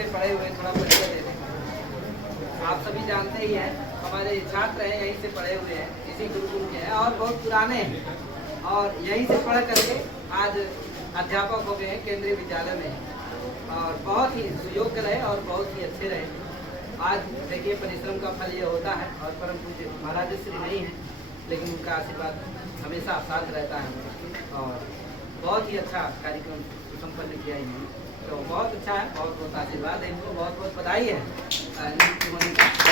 से पढ़े हुए थोड़ा परिचय दे दें। आप सभी जानते ही हैं, हमारे छात्र हैं यहीं से पढ़े हुए हैं, इसी गुरुकुल के हैं और बहुत पुराने हैं और यहीं से पढ़ करके आज अध्यापक हो गए हैं केंद्रीय विद्यालय में और बहुत ही सुयोग्य रहे और बहुत ही अच्छे रहे। आज देखिए परिश्रम का फल ये होता है और परम पूज्य महाराज श्री नहीं है, लेकिन उनका आशीर्वाद हमेशा साथ रहता है और बहुत ही अच्छा कार्यक्रम संपन्न किया इन्होंने, तो बहुत अच्छा है, बहुत बहुत आशीर्वाद है इनको, बहुत बहुत बधाई है नियुक्त होने का।